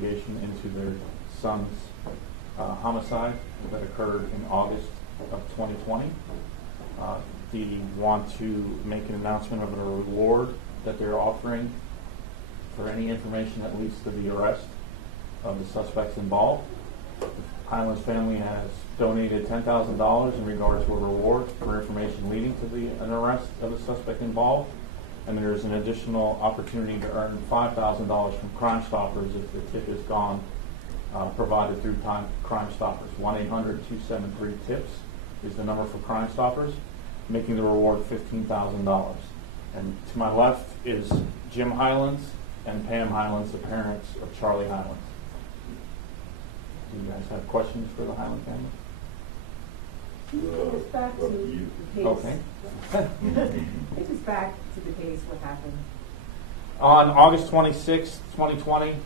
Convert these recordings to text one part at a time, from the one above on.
investigation into their son's homicide that occurred in August of 2020. They want to make an announcement of a reward that they're offering for any information that leads to the arrest of the suspects involved. The Highlands family has donated $10,000 in regard to a reward for information leading to an arrest of the suspect involved. And there's an additional opportunity to earn $5,000 from Crime Stoppers if the tip is gone, provided through Crime Stoppers. 1-800-273-TIPS is the number for Crime Stoppers, making the reward $15,000. And to my left is Jim Highlands and Pam Highlands, the parents of Charlie Highlands. Do you guys have questions for the Highland family? Can you take us back to the case? Okay. Take us back to the case. What happened? On August 26, 2020,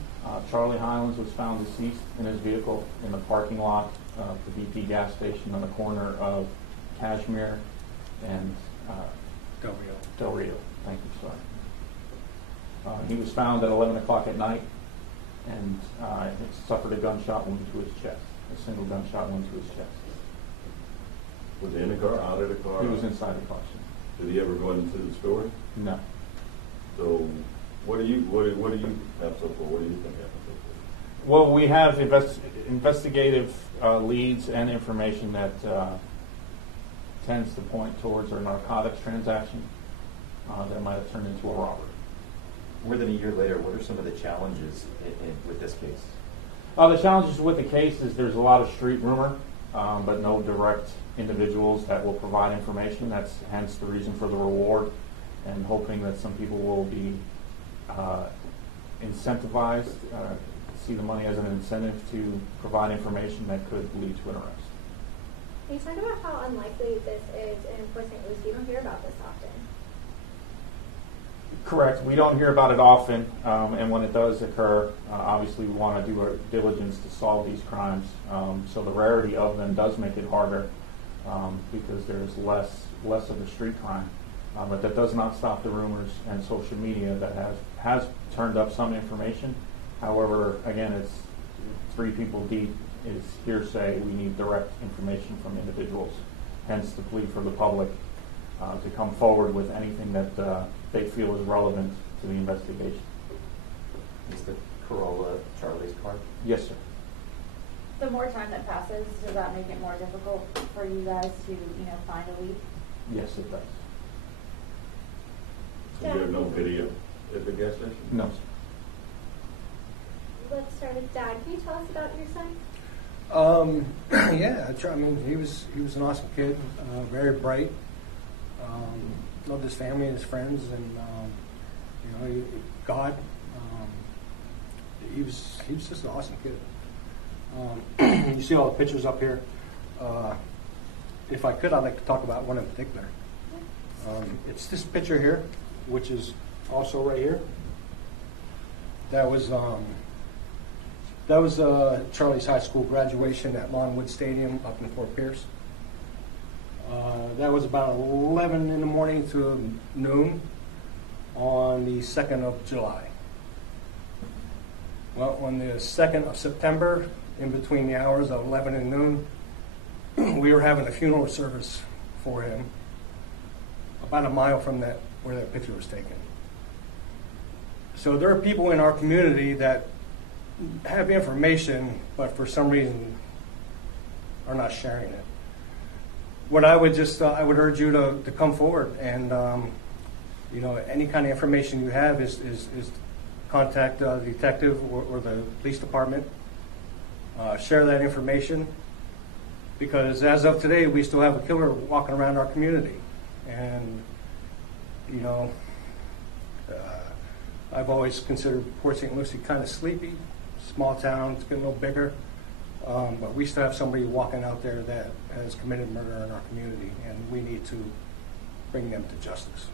Charlie Highlands was found deceased in his vehicle in the parking lot of the BP gas station on the corner of Kashmir and Del Rio. Thank you, sorry. He was found at 11 o'clock at night and suffered a gunshot wound to his chest, a single gunshot wound to his chest. Was he in the car, out of the car? He was inside the car. Did he ever go into the store? No. So, what do you have so far? What do you think happened so far? Well, we have investigative leads and information that tends to point towards our narcotics transaction that might have turned into a robbery. More than a year later, what are some of the challenges with this case? The challenges with the case is there's a lot of street rumor, but no direct individuals that will provide information. That's hence the reason for the reward, and hoping that some people will be incentivized, see the money as an incentive to provide information that could lead to an arrest. Can you talk about how unlikely this is in Port St. Lucie? You don't hear about this often. Correct. We don't hear about it often, and when it does occur, obviously we want to do our diligence to solve these crimes. So the rarity of them does make it harder because there's less of a street crime. But that does not stop the rumors and social media that has turned up some information. However, again, it's 3 people deep is hearsay. We need direct information from individuals. Hence the plea for the public to come forward with anything that they feel is relevant to the investigation. Is the Corolla Charlie's car? Yes, sir. The more time that passes, does that make it more difficult for you guys to, find a lead? Yes, it does. So you have no video at the gas station? No, sir. Let's start with Dad. Can you tell us about your son? Yeah, I mean, he was an awesome kid, very bright. Loved his family and his friends, and God. He was just an awesome kid. You see all the pictures up here. If I could, I'd like to talk about one in particular. It's this picture here, which is also right here. That was Charlie's high school graduation at Monwood Stadium up in Fort Pierce. That was about 11 in the morning to noon on the 2nd of July. Well, on the 2nd of September, in between the hours of 11 and noon, we were having a funeral service for him about a mile from where that picture was taken. So there are people in our community that have information, but for some reason are not sharing it. What I would I would urge you to come forward and, any kind of information you have is contact the detective or the police department. Share that information, because as of today, we still have a killer walking around our community. And, I've always considered Port St. Lucie kind of sleepy, small town, it's getting a little bigger. But we still have somebody walking out there that has committed murder in our community, and we need to bring them to justice.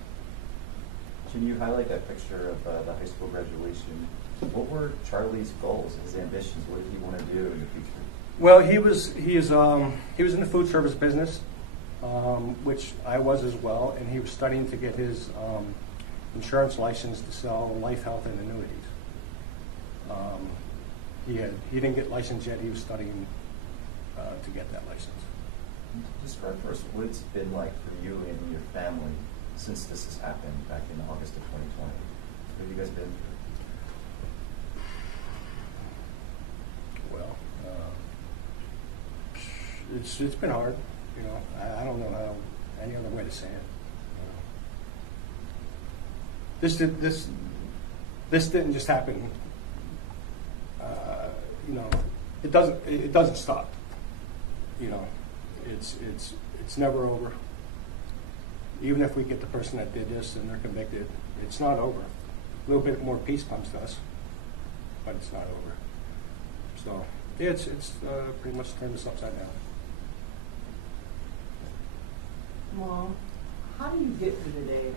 Can you highlight that picture of the high school graduation? What were Charlie's goals, his ambitions? What did he want to do in the future? Well, he was in the food service business, which I was as well, and he was studying to get his insurance license to sell life, health, and annuities. He didn't get licensed yet. He was studying to get that license. Describe for us what it's been like for you and your family since this has happened back in August of 2020. What have you guys been through? Well, it's been hard. You know, I don't know how any other way to say it. This didn't just happen. You know, it doesn't stop. You know, it's never over. Even if we get the person that did this and they're convicted, it's not over. A little bit more peace comes to us, but it's not over. So yeah, it's pretty much turned us upside down. Mom, how do you get through the day?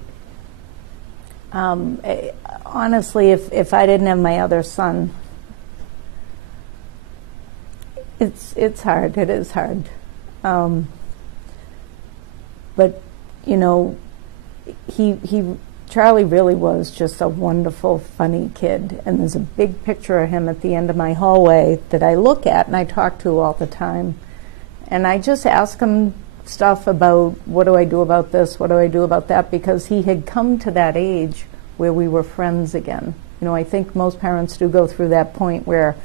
Honestly, if I didn't have my other son, it's hard. It is hard. But you know, Charlie really was just a wonderful, funny kid. And there's a big picture of him at the end of my hallway that I look at and I talk to all the time. And I just ask him stuff about, what do I do about this? What do I do about that? Because he had come to that age where we were friends again. You know, I think most parents do go through that point where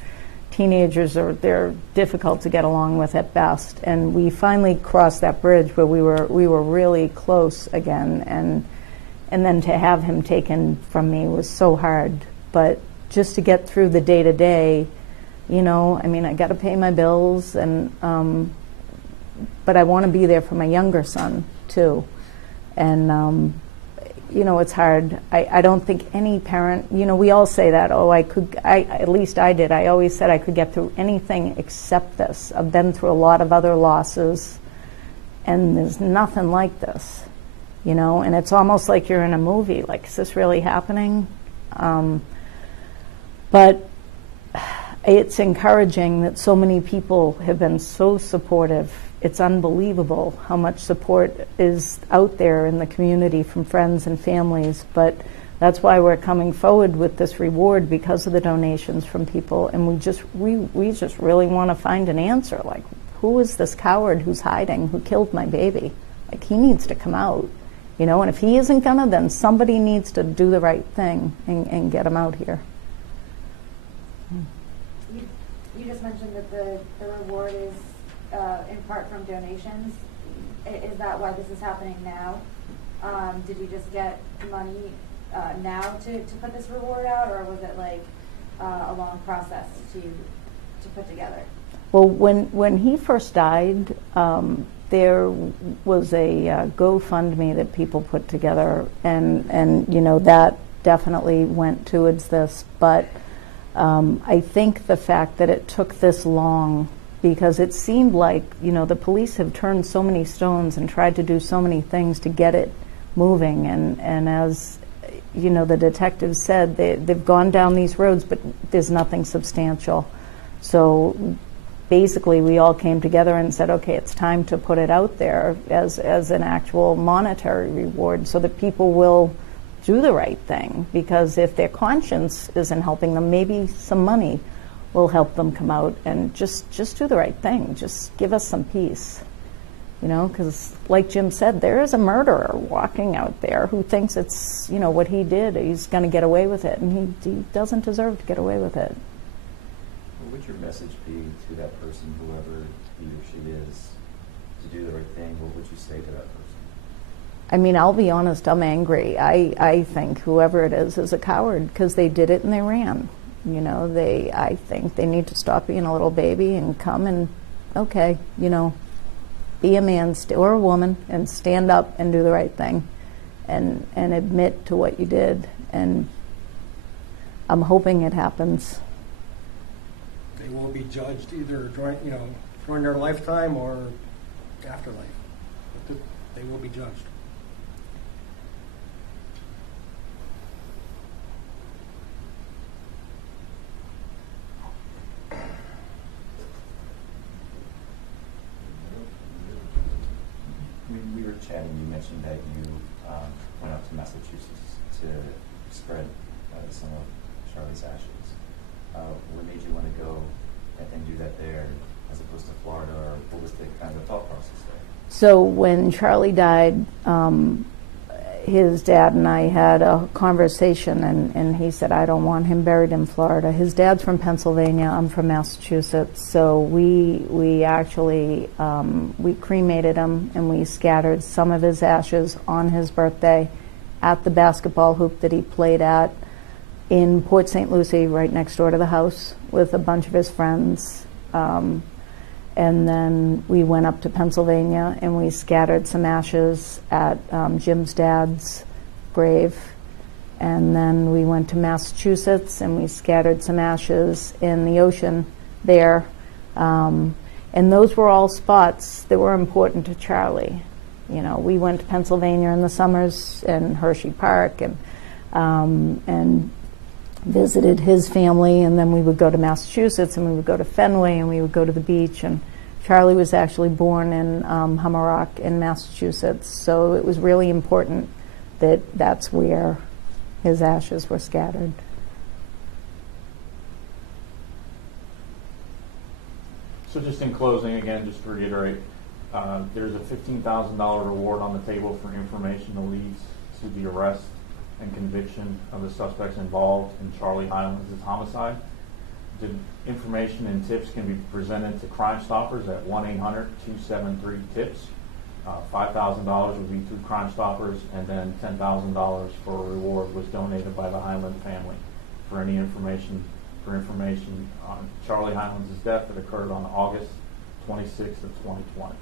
teenagers they're difficult to get along with at best. And we finally crossed that bridge where we were really close again. And then to have him taken from me was so hard. But just to get through the day to day, you know, I mean, I got to pay my bills, and but I want to be there for my younger son too. And you know, it's hard. I don't think any parent, you know, we all say that, oh, at least I did. I always said I could get through anything except this. I've been through a lot of other losses, and there's nothing like this, you know, and it's almost like you're in a movie, like, is this really happening? But it's encouraging that so many people have been so supportive. It's unbelievable how much support is out there in the community from friends and families, but that's why we're coming forward with this reward, because of the donations from people. And we just really want to find an answer. Like, who is this coward who's hiding, who killed my baby? Like, he needs to come out, you know, and if he isn't gonna, then somebody needs to do the right thing and get him out here. You just mentioned that the reward is in part from donations. Is that why this is happening now? Did you just get money now to put this reward out, or was it like a long process to put together? Well, when he first died, there was a GoFundMe that people put together, and you know, that definitely went towards this. But I think the fact that it took this long, because it seemed like, you know, the police have turned so many stones and tried to do so many things to get it moving, and as you know, the detectives said, they've gone down these roads, but there's nothing substantial. So basically we all came together and said, okay, it's time to put it out there as an actual monetary reward, so that people will do the right thing. Because if their conscience isn't helping them, maybe some money will help them come out and just do the right thing. Just give us some peace, you know, because like Jim said, there is a murderer walking out there who thinks it's, you know, what he did, he's going to get away with it, and he doesn't deserve to get away with it. What would your message be to that person, whoever he or she is, to do the right thing? What would you say to that person? I mean, I'll be honest, I'm angry. I think whoever it is a coward, because they did it and they ran. You know, I think they need to stop being a little baby and come and, okay, you know, be a man or a woman and stand up and do the right thing and admit to what you did. And I'm hoping it happens. They will be judged either during their lifetime or afterlife. But they will be judged. We were chatting, you mentioned that you went out to Massachusetts to spread some of Charlie's ashes. What made you want to go So when Charlie died, his dad and I had a conversation, and he said, I don't want him buried in Florida. His dad's from Pennsylvania, I'm from Massachusetts, so we actually, we cremated him, and we scattered some of his ashes on his birthday at the basketball hoop that he played at in Port St. Lucie, right next door to the house, with a bunch of his friends. And then we went up to Pennsylvania and we scattered some ashes at Jim's dad's grave. And then we went to Massachusetts and we scattered some ashes in the ocean there. And those were all spots that were important to Charlie. You know, we went to Pennsylvania in the summers and Hershey Park and visited his family, and then we would go to Massachusetts and we would go to Fenway and we would go to the beach. And Charlie was actually born in Hummerock in Massachusetts, so it was really important that that's where his ashes were scattered. So just in closing, again, just to reiterate, there's a $15,000 reward on the table for information that leads to the arrest and conviction of the suspects involved in Charlie Highlands' homicide. The information and tips can be presented to Crime Stoppers at 1-800-273-TIPS. $5,000 would be through Crime Stoppers, and then $10,000 for a reward was donated by the Highland family for any information on Charlie Highlands' death that occurred on August 26th of 2020.